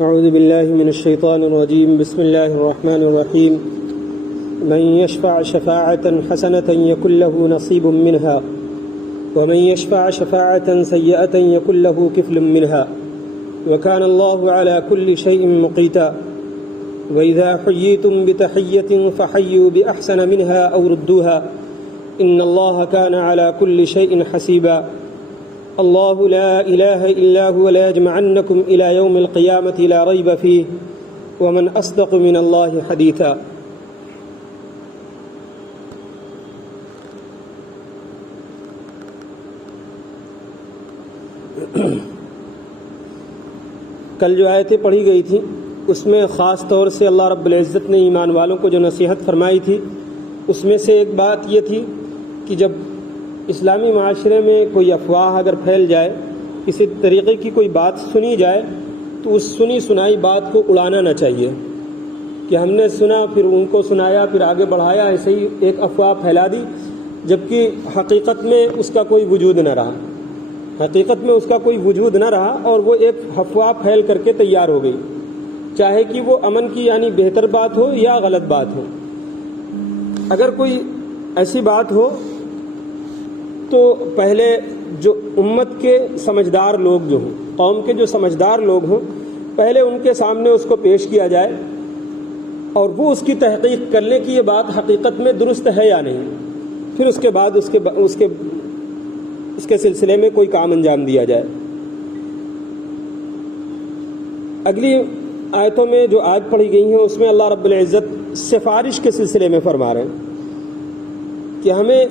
أعوذ بالله من الشيطان الرجيم. بسم الله الرحمن الرحيم. من يشفع شفاعة حسنة يكن له نصيب منها ومن يشفع شفاعة سيئة يكن له كفل منها وكان الله على كل شيء مقيتا. وإذا حييتم بتحية فحيوا بأحسن منها أو ردوها إن الله كان على كل شيء حسيبا. الله لا إله إلا هو لا يجمعنكم إلى يوم القيامة لا ريب فيه ومن أصدق من الله حديثا. کل جو آیتیں پڑھی گئی تھیں اس میں خاص طور سے اللہ رب العزت نے ایمان والوں کو جو نصیحت فرمائی تھی اس میں سے ایک بات یہ تھی کہ جب اسلامی معاشرے میں کوئی افواہ اگر پھیل جائے، کسی طریقے کی کوئی بات سنی جائے تو اس سنی سنائی بات کو اڑانا نہ چاہیے کہ ہم نے سنا پھر ان کو سنایا پھر آگے بڑھایا، ایسے ہی ایک افواہ پھیلا دی جبکہ حقیقت میں اس کا کوئی وجود نہ رہا، حقیقت میں اس کا کوئی وجود نہ رہا اور وہ ایک افواہ پھیل کر کے تیار ہو گئی، چاہے کہ وہ امن کی یعنی بہتر بات ہو یا غلط بات ہو۔ اگر کوئی ایسی بات ہو تو پہلے جو امت کے سمجھدار لوگ جو ہوں، قوم کے جو سمجھدار لوگ ہوں، پہلے ان کے سامنے اس کو پیش کیا جائے اور وہ اس کی تحقیق کر لیں کہ یہ بات حقیقت میں درست ہے یا نہیں، پھر اس کے بعد اس کے سلسلے میں کوئی کام انجام دیا جائے۔ اگلی آیتوں میں جو آج پڑھی گئی ہیں اس میں اللہ رب العزت سفارش کے سلسلے میں فرما رہے ہیں کہ ہمیں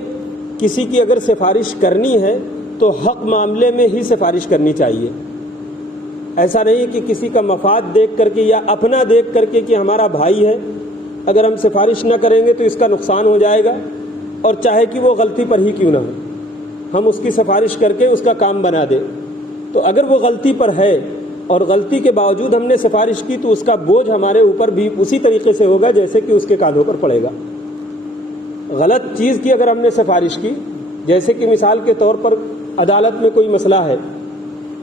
کسی کی اگر سفارش کرنی ہے تو حق معاملے میں ہی سفارش کرنی چاہیے۔ ایسا نہیں کہ کسی کا مفاد دیکھ کر کے یا اپنا دیکھ کر کے کہ ہمارا بھائی ہے، اگر ہم سفارش نہ کریں گے تو اس کا نقصان ہو جائے گا، اور چاہے کہ وہ غلطی پر ہی کیوں نہ ہو ہم اس کی سفارش کر کے اس کا کام بنا دیں۔ تو اگر وہ غلطی پر ہے اور غلطی کے باوجود ہم نے سفارش کی تو اس کا بوجھ ہمارے اوپر بھی اسی طریقے سے ہوگا جیسے کہ اس کے کاندھوں پر پڑے گا۔ غلط چیز کی اگر ہم نے سفارش کی، جیسے کہ مثال کے طور پر عدالت میں کوئی مسئلہ ہے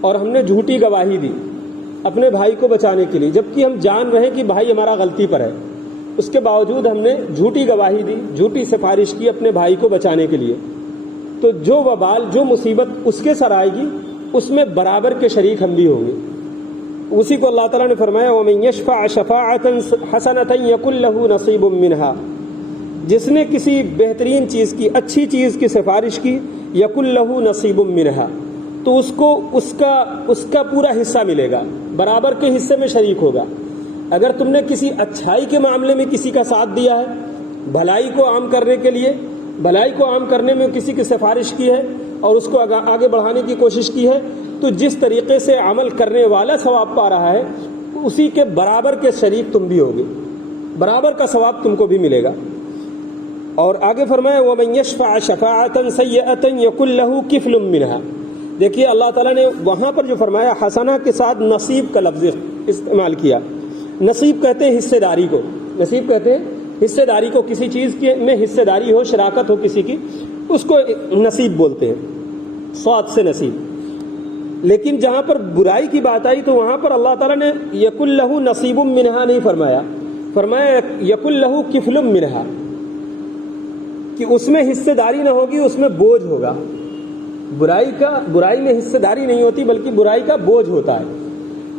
اور ہم نے جھوٹی گواہی دی اپنے بھائی کو بچانے کے لیے، جبکہ ہم جان رہے کہ بھائی ہمارا غلطی پر ہے، اس کے باوجود ہم نے جھوٹی گواہی دی، جھوٹی سفارش کی اپنے بھائی کو بچانے کے لیے، تو جو وبال جو مصیبت اس کے سر آئے گی اس میں برابر کے شریک ہم بھی ہوں گے۔ اسی کو اللہ تعالیٰ نے فرمایا وَمَن يَشْفَعْ شَفَاعَةً حَسَنَةً يَكُن لَّهُ نَصِيبٌ مِّنْهَا، جس نے کسی بہترین چیز کی، اچھی چیز کی سفارش کی، یکن لہو نصیب منہا، تو اس کا پورا حصہ ملے گا، برابر کے حصے میں شریک ہوگا۔ اگر تم نے کسی اچھائی کے معاملے میں کسی کا ساتھ دیا ہے، بھلائی کو عام کرنے کے لیے، بھلائی کو عام کرنے میں کسی کی سفارش کی ہے اور اس کو آگے بڑھانے کی کوشش کی ہے، تو جس طریقے سے عمل کرنے والا ثواب پا رہا ہے اسی کے برابر کے شریک تم بھی ہوگے، برابر کا ثواب تم کو بھی ملے گا۔ اور آگے فرمایا وَمَن يَشْفَعْ شَفَاعَةً سَيِّئَةً يَكُن لَّهُ كِفْلٌ مِّنْهَا۔ دیکھیے اللہ تعالیٰ نے وہاں پر جو فرمایا حسنہ کے ساتھ نصیب کا لفظ استعمال کیا۔ نصیب کہتے ہیں حصے داری کو، نصیب کہتے ہیں حصے داری کو، کسی چیز میں حصے داری ہو، شراکت ہو کسی کی، اس کو نصیب بولتے ہیں، صاد سے نصیب۔ لیکن جہاں پر برائی کی بات آئی تو وہاں پر اللہ تعالیٰ نے یکن لہو نصیب منہا نہیں فرمایا، فرمایا یکن لہو کفل منہا، کہ اس میں حصے داری نہ ہوگی، اس میں بوجھ ہوگا۔ برائی میں حصے داری نہیں ہوتی بلکہ برائی کا بوجھ ہوتا ہے۔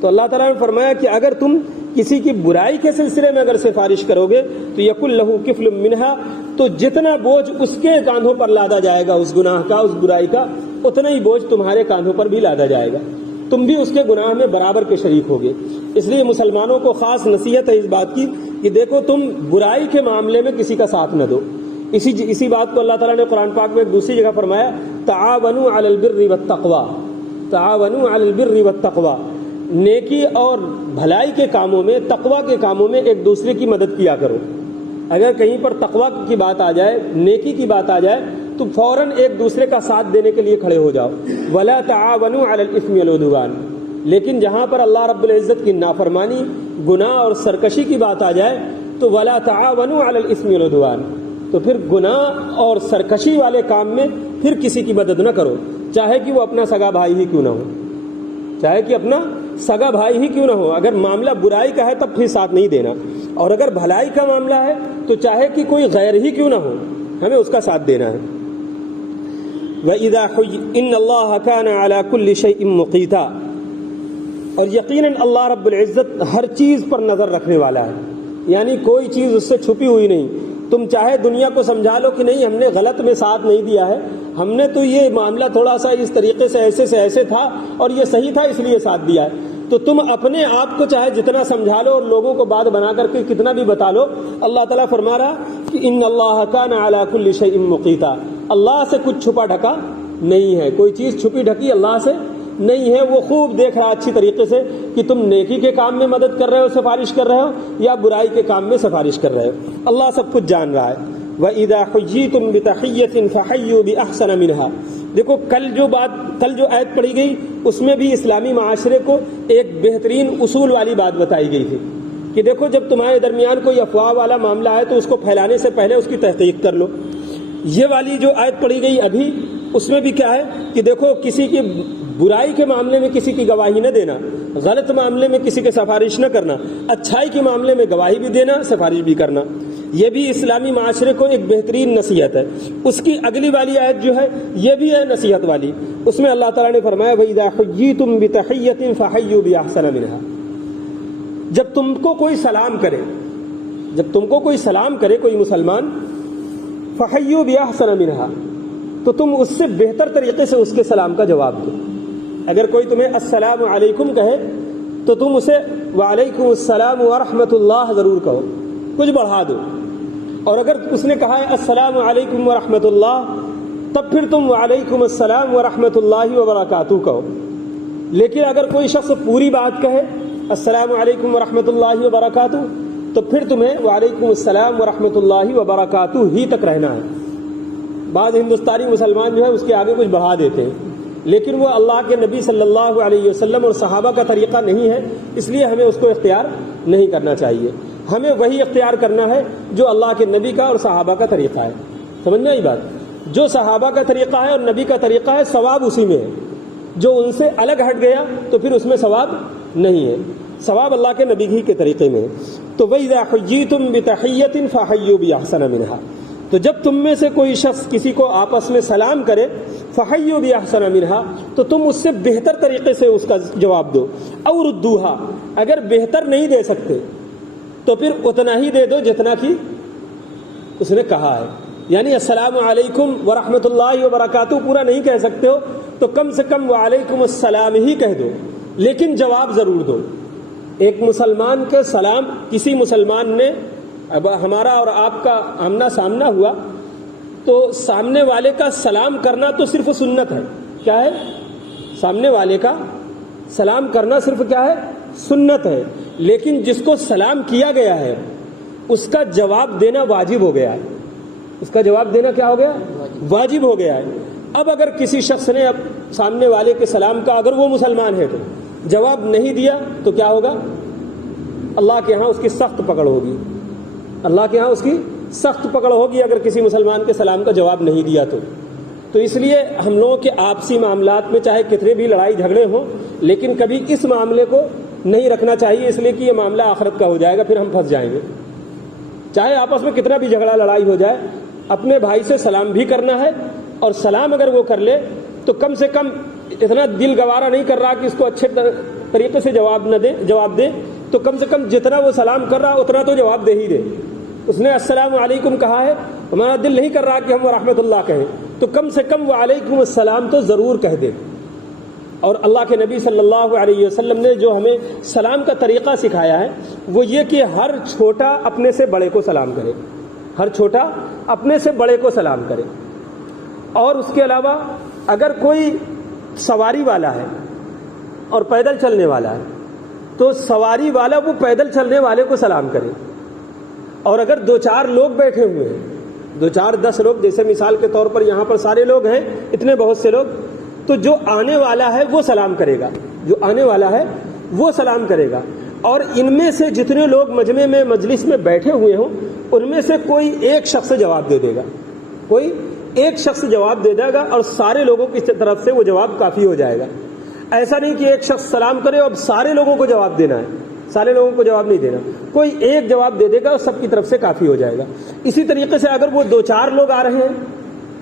تو اللہ تعالیٰ نے فرمایا کہ اگر تم کسی کی برائی کے سلسلے میں اگر سفارش کرو گے تو یکن لہو کفل منہا، تو جتنا بوجھ اس کے کاندھوں پر لادا جائے گا اس گناہ کا، اس برائی کا، اتنا ہی بوجھ تمہارے کاندھوں پر بھی لادا جائے گا، تم بھی اس کے گناہ میں برابر کے شریک ہوگے۔ اس لیے مسلمانوں کو خاص نصیحت ہے اس بات کی کہ دیکھو تم برائی کے معاملے میں کسی کا ساتھ نہ دو۔ اسی بات کو اللہ تعالیٰ نے قرآن پاک میں ایک دوسری جگہ فرمایا تعاونوا علی البر والتقوی، تعاونوا علی البر والتقوی، نیکی اور بھلائی کے کاموں میں، تقوی کے کاموں میں ایک دوسرے کی مدد کیا کرو۔ اگر کہیں پر تقوی کی بات آ جائے، نیکی کی بات آ جائے تو فوراً ایک دوسرے کا ساتھ دینے کے لیے کھڑے ہو جاؤ۔ ولا تعاونوا علی الاثم والعدوان، لیکن جہاں پر اللہ رب العزت کی نافرمانی، گناہ اور سرکشی کی بات آ جائے تو ولا تعاونوا علی الاثم والعدوان، تو پھر گناہ اور سرکشی والے کام میں پھر کسی کی مدد نہ کرو، چاہے کہ وہ اپنا سگا بھائی ہی کیوں نہ ہو، چاہے کہ اپنا سگا بھائی ہی کیوں نہ ہو، اگر معاملہ برائی کا ہے تب پھر ساتھ نہیں دینا، اور اگر بھلائی کا معاملہ ہے تو چاہے کہ کوئی غیر ہی کیوں نہ ہو ہمیں اس کا ساتھ دینا ہے۔ وَإِذَا إِنَّ اللَّهَ كَانَ عَلَى كُلِّ شَيْءٍ مُقِيتًا، اور یقیناً اللہ رب العزت ہر چیز پر نظر رکھنے والا ہے، یعنی کوئی چیز اس سے چھپی ہوئی نہیں۔ تم چاہے دنیا کو سمجھا لو کہ نہیں ہم نے غلط میں ساتھ نہیں دیا ہے، ہم نے تو یہ معاملہ تھوڑا سا اس طریقے سے ایسے تھا اور یہ صحیح تھا اس لیے ساتھ دیا ہے، تو تم اپنے آپ کو چاہے جتنا سمجھا لو اور لوگوں کو بات بنا کر کے کتنا بھی بتا لو، اللہ تعالیٰ فرما رہا کہ ان اللہ کان علی کل شیء مقیتا، اللہ سے کچھ چھپا ڈھکا نہیں ہے، کوئی چیز چھپی ڈھکی اللہ سے نہیں ہے، وہ خوب دیکھ رہا اچھی طریقے سے کہ تم نیکی کے کام میں مدد کر رہے ہو، سفارش کر رہے ہو، یا برائی کے کام میں سفارش کر رہے ہو، اللہ سب کچھ جان رہا ہے۔ وَإِذَا حُيِّيتُم بِتَحِيَّةٍ فَحَيُّوا بِأَحْسَنَ مِنْهَا، دیکھو کل جو آیت پڑھی گئی اس میں بھی اسلامی معاشرے کو ایک بہترین اصول والی بات بتائی گئی تھی کہ دیکھو جب تمہارے درمیان کوئی افواہ والا معاملہ ہے تو اس کو پھیلانے سے پہلے اس کی تحقیق کر لو۔ یہ والی جو آیت پڑھی گئی ابھی اس میں بھی کیا ہے کہ دیکھو کسی کی برائی کے معاملے میں کسی کی گواہی نہ دینا، غلط معاملے میں کسی کے سفارش نہ کرنا، اچھائی کے معاملے میں گواہی بھی دینا، سفارش بھی کرنا، یہ بھی اسلامی معاشرے کو ایک بہترین نصیحت ہے۔ اس کی اگلی والی آیت جو ہے یہ بھی ہے نصیحت والی، اس میں اللہ تعالیٰ نے فرمایا وَإِذَا حُيِّيتُم بِتَحِيَّةٍ فَحَيُّوا بِأَحْسَنَ مِنْهَا، جب تم کو کوئی سلام کرے کوئی مسلمان، فَحَيُّوا بِأَحْسَنَ مِنْهَا، تو تم اس سے بہتر طریقے سے اس کے سلام کا جواب دو۔ اگر کوئی تمہیں السلام علیکم کہے تو تم اسے وعلیکم السلام ورحمۃ اللہ ضرور کہو، کچھ بڑھا دو، اور اگر اس نے کہا ہے السلام علیکم ورحمۃ اللہ تب پھر تم وعلیکم السلام ورحمۃ اللہ وبرکاتہ کہو۔ لیکن اگر کوئی شخص پوری بات کہے السلام علیکم ورحمۃ اللہ وبرکاتہ تو پھر تمہیں وعلیکم السلام ورحمۃ اللہ وبرکاتہ ہی تک رہنا ہے۔ بعض ہندوستانی مسلمان جو ہے اس کے آگے کچھ بڑھا دیتے ہیں، لیکن وہ اللہ کے نبی صلی اللہ علیہ وسلم اور صحابہ کا طریقہ نہیں ہے، اس لیے ہمیں اس کو اختیار نہیں کرنا چاہیے۔ ہمیں وہی اختیار کرنا ہے جو اللہ کے نبی کا اور صحابہ کا طریقہ ہے۔ سمجھنا یہ بات، جو صحابہ کا طریقہ ہے اور نبی کا طریقہ ہے ثواب اسی میں ہے، جو ان سے الگ ہٹ گیا تو پھر اس میں ثواب نہیں ہے، ثواب اللہ کے نبی ہی کے طریقے میں ہے۔ تو وَإِذَا حُيِّيتُم بِتَحِيَّةٍ فَحَيُّوا بِأَحْسَنَ مِنْهَا، تو جب تم میں سے کوئی شخص کسی کو آپس میں سلام کرے فَحَيُّوا بِأَحْسَنَ مِنْهَا، تو تم اس سے بہتر طریقے سے اس کا جواب دو، أَوْ رُدُّوهَا، اگر بہتر نہیں دے سکتے تو پھر اتنا ہی دے دو جتنا کہ اس نے کہا ہے، یعنی السلام علیکم ورحمۃ اللہ وبرکاتہ پورا نہیں کہہ سکتے ہو تو کم سے کم وعلیکم السلام ہی کہہ دو، لیکن جواب ضرور دو۔ ایک مسلمان کے سلام، کسی مسلمان نے، اب ہمارا اور آپ کا آمنا سامنا ہوا تو سامنے والے کا سلام کرنا تو صرف سنت ہے، کیا ہے؟ سامنے والے کا سلام کرنا صرف کیا ہے؟ سنت ہے، لیکن جس کو سلام کیا گیا ہے اس کا جواب دینا واجب ہو گیا ہے، اس کا جواب دینا کیا ہو گیا؟ واجب ہو گیا ہے۔ اب اگر کسی شخص نے اب سامنے والے کے سلام کا، اگر وہ مسلمان ہے تو جواب نہیں دیا تو کیا ہوگا؟ اللہ کے ہاں اس کی سخت پکڑ ہوگی، اللہ کے ہاں اس کی سخت پکڑ ہوگی اگر کسی مسلمان کے سلام کا جواب نہیں دیا تو اس لیے ہم لوگوں کے آپسی معاملات میں چاہے کتنے بھی لڑائی جھگڑے ہوں لیکن کبھی اس معاملے کو نہیں رکھنا چاہیے، اس لیے کہ یہ معاملہ آخرت کا ہو جائے گا، پھر ہم پھنس جائیں گے۔ چاہے آپس میں کتنا بھی جھگڑا لڑائی ہو جائے، اپنے بھائی سے سلام بھی کرنا ہے، اور سلام اگر وہ کر لے تو کم سے کم اتنا دل گوارا نہیں کر رہا کہ اس کو اچھے طریقے سے جواب دے تو کم سے کم جتنا وہ سلام کر رہا اتنا تو جواب دے ہی دے۔ اس نے السلام علیکم کہا ہے، ہمارا دل نہیں کر رہا کہ ہم ورحمۃ اللہ کہیں، تو کم سے کم وعلیکم السلام تو ضرور کہہ دے۔ اور اللہ کے نبی صلی اللہ علیہ وسلم نے جو ہمیں سلام کا طریقہ سکھایا ہے وہ یہ کہ ہر چھوٹا اپنے سے بڑے کو سلام کرے، ہر چھوٹا اپنے سے بڑے کو سلام کرے۔ اور اس کے علاوہ اگر کوئی سواری والا ہے اور پیدل چلنے والا ہے تو سواری والا وہ پیدل چلنے والے کو سلام کرے، اور اگر دو چار لوگ بیٹھے ہوئے ہیں، 2-4-10 لوگ، جیسے مثال کے طور پر یہاں پر سارے لوگ ہیں، اتنے بہت سے لوگ، تو جو آنے والا ہے وہ سلام کرے گا، جو آنے والا ہے وہ سلام کرے گا، اور ان میں سے جتنے لوگ مجمع میں مجلس میں بیٹھے ہوئے ہوں ان میں سے کوئی ایک شخص جواب دے دے گا، کوئی ایک شخص جواب دے دے گا، اور سارے لوگوں کی طرف سے وہ جواب کافی ہو جائے گا۔ ایسا نہیں کہ ایک شخص سلام کرے اور سارے لوگوں کو جواب دینا ہے، سارے لوگوں کو جواب نہیں دینا، کوئی ایک جواب دے دے گا اور سب کی طرف سے کافی ہو جائے گا۔ اسی طریقے سے اگر وہ 2-4 لوگ آ رہے ہیں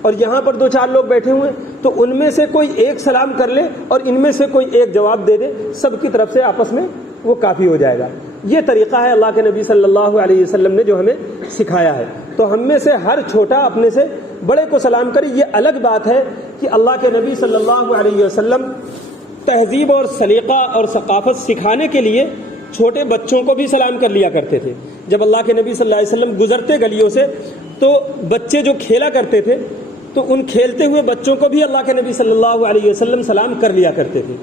اور یہاں پر 2-4 لوگ بیٹھے ہوئے ہیں تو ان میں سے کوئی ایک سلام کر لے اور ان میں سے کوئی ایک جواب دے دے، سب کی طرف سے آپس میں وہ کافی ہو جائے گا۔ یہ طریقہ ہے اللہ کے نبی صلی اللہ علیہ وسلم نے جو ہمیں سکھایا ہے۔ تو ہم میں سے ہر چھوٹا اپنے سے بڑے کو سلام کرے۔ یہ الگ بات ہے کہ اللہ کے نبی صلی اللہ علیہ وسلم تہذیب اور سلیقہ اور ثقافت سکھانے کے لیے چھوٹے بچوں کو بھی سلام کر لیا کرتے تھے۔ جب اللہ کے نبی صلی اللہ علیہ وسلم گزرتے گلیوں سے تو بچے جو کھیلا کرتے تھے تو ان کھیلتے ہوئے بچوں کو بھی اللہ کے نبی صلی اللہ علیہ وسلم سلام کر لیا کرتے تھے۔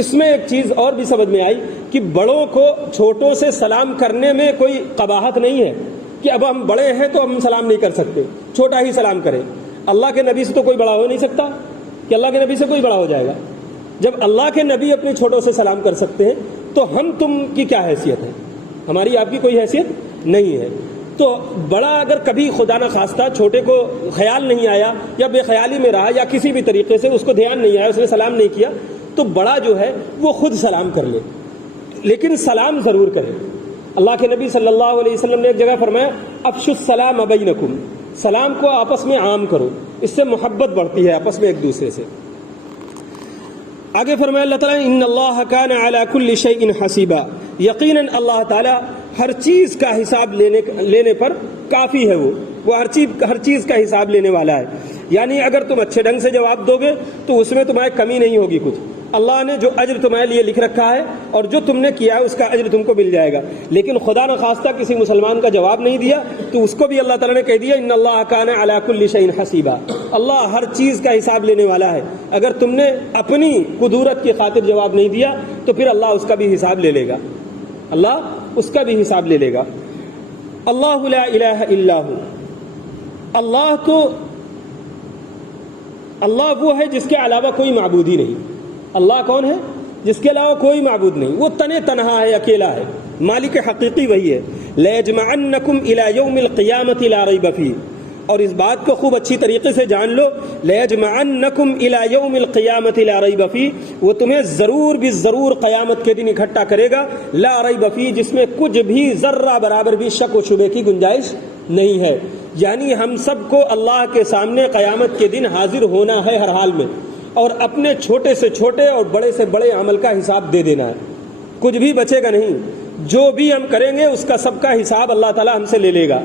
اس میں ایک چیز اور بھی سمجھ میں آئی کہ بڑوں کو چھوٹوں سے سلام کرنے میں کوئی قباحت نہیں ہے کہ اب ہم بڑے ہیں تو ہم سلام نہیں کر سکتے، چھوٹا ہی سلام کرے۔ اللہ کے نبی سے تو کوئی بڑا ہو نہیں سکتا کہ اللہ کے نبی سے کوئی بڑا ہو جائے گا۔ جب اللہ کے نبی اپنے چھوٹوں سے سلام کر سکتے ہیں تو ہم تم کی کیا حیثیت ہے؟ ہماری آپ کی کوئی حیثیت نہیں ہے۔ تو بڑا اگر کبھی خدا نہ خواستہ چھوٹے کو خیال نہیں آیا یا بے خیالی میں رہا یا کسی بھی طریقے سے اس کو دھیان نہیں آیا، اس نے سلام نہیں کیا، تو بڑا جو ہے وہ خود سلام کر لے، لیکن سلام ضرور کرے۔ اللہ کے نبی صلی اللہ علیہ وسلم نے ایک جگہ فرمایا افشوا السلام بینکم، سلام کو آپس میں عام کرو، اس سے محبت بڑھتی ہے آپس میں ایک دوسرے سے۔ آگے فرمایا اللہ تعالیٰ ان اللہ کان علی کل شیء حسیبا، یقیناً اللہ تعالیٰ ہر چیز کا حساب لینے پر کافی ہے، وہ ہر چیز کا حساب لینے والا ہے۔ یعنی اگر تم اچھے ڈھنگ سے جواب دو گے تو اس میں تمہاری کمی نہیں ہوگی کچھ، اللہ نے جو اجر تمہارے لیے لکھ رکھا ہے اور جو تم نے کیا ہے اس کا اجر تم کو مل جائے گا۔ لیکن خدا نہ خواستہ کسی مسلمان کا جواب نہیں دیا تو اس کو بھی اللہ تعالیٰ نے کہہ دیا ان اللہ کان علی کل شیء حسیبا، اللہ ہر چیز کا حساب لینے والا ہے۔ اگر تم نے اپنی قدرت کی خاطر جواب نہیں دیا تو پھر اللہ اس کا بھی حساب لے لے گا، اللہ اس کا بھی حساب لے لے گا۔ اللہ لا الہ الا ہو، اللہ وہ ہے جس کے علاوہ کوئی معبود ہی نہیں۔ اللہ کون ہے؟ جس کے علاوہ کوئی معبود نہیں، وہ تنہا ہے، اکیلا ہے، مالک حقیقی وہی ہے۔ لَيَجْمَعَنَّكُمْ إِلَى يَوْمِ الْقِيَامَةِ لَا رَيْبَ فِيهِ، اور اس بات کو خوب اچھی طریقے سے جان لو، لَيَجْمَعَنَّكُمْ إِلَى يَوْمِ الْقِيَامَةِ لَا رَيْبَ فِيهِ، وہ تمہیں ضرور بھی ضرور قیامت کے دن اکٹھا کرے گا، لا ریب فیہ، جس میں کچھ بھی ذرہ برابر بھی شک و شبے کی گنجائش نہیں ہے۔ یعنی ہم سب کو اللہ کے سامنے قیامت کے دن حاضر ہونا ہے ہر حال میں، اور اپنے چھوٹے سے چھوٹے اور بڑے سے بڑے عمل کا حساب دے دینا ہے، کچھ بھی بچے گا نہیں۔ جو بھی ہم کریں گے اس کا سب کا حساب اللہ تعالیٰ ہم سے لے لے گا،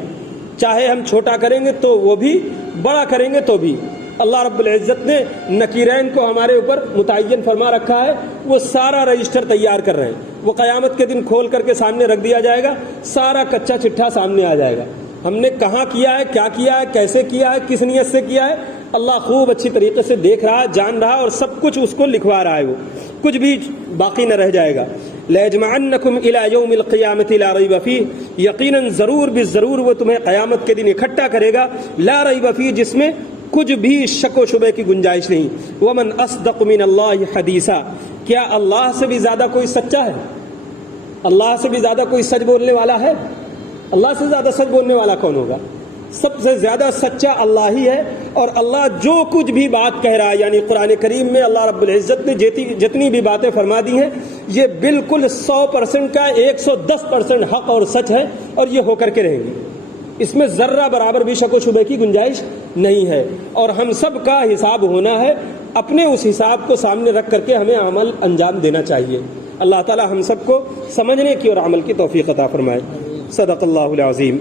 چاہے ہم چھوٹا کریں گے تو وہ بھی، بڑا کریں گے تو بھی۔ اللہ رب العزت نے نکیرین کو ہمارے اوپر متعین فرما رکھا ہے، وہ سارا رجسٹر تیار کر رہے ہیں، وہ قیامت کے دن کھول کر کے سامنے رکھ دیا جائے گا، سارا کچا چٹھا سامنے آ جائے گا، ہم نے کہاں کیا ہے، کیا کیا ہے، کیسے کیا ہے، کس نیت سے کیا ہے، اللہ خوب اچھی طریقے سے دیکھ رہا، جان رہا، اور سب کچھ اس کو لکھوا رہا ہے، وہ کچھ بھی باقی نہ رہ جائے گا۔ لَيَجْمَعَنَّكُمْ إِلَى يَوْمِ الْقِيَامَةِ لَا رَيْبَ فِيهِ، یقیناً ضرور بھی ضرور وہ تمہیں قیامت کے دن اکٹھا کرے گا، لا ریب فیہ، جس میں کچھ بھی شک و شبے کی گنجائش نہیں۔ وَمَنْ أَصْدَقُ مِنَ اللَّهِ حَدِيثًا، کیا اللہ سے بھی زیادہ کوئی سچا ہے؟ اللہ سے بھی زیادہ کوئی سچ بولنے والا ہے؟ اللہ سے زیادہ سچ بولنے والا کون ہوگا؟ سب سے زیادہ سچا اللہ ہی ہے، اور اللہ جو کچھ بھی بات کہہ رہا ہے، یعنی قرآن کریم میں اللہ رب العزت نے جتنی بھی باتیں فرما دی ہیں یہ بالکل 100% کا 110% حق اور سچ ہے، اور یہ ہو کر کے رہیں گی، اس میں ذرہ برابر بھی شک و شبے کی گنجائش نہیں ہے۔ اور ہم سب کا حساب ہونا ہے، اپنے اس حساب کو سامنے رکھ کر کے ہمیں عمل انجام دینا چاہیے۔ اللہ تعالی ہم سب کو سمجھنے کی اور عمل کی توفیق عطا فرمائے۔ صدق اللہ العظیم۔